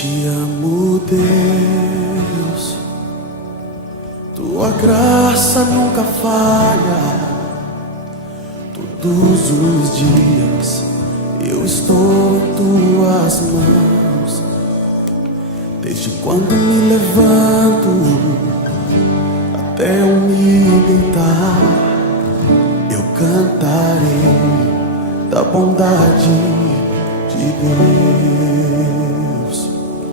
te amo, Deus. Tua graça nunca falha. Todos os dias eu estou em tuas mãos. Desde quando me levanto até eu me deitar, eu cantarei da bondade de Deus.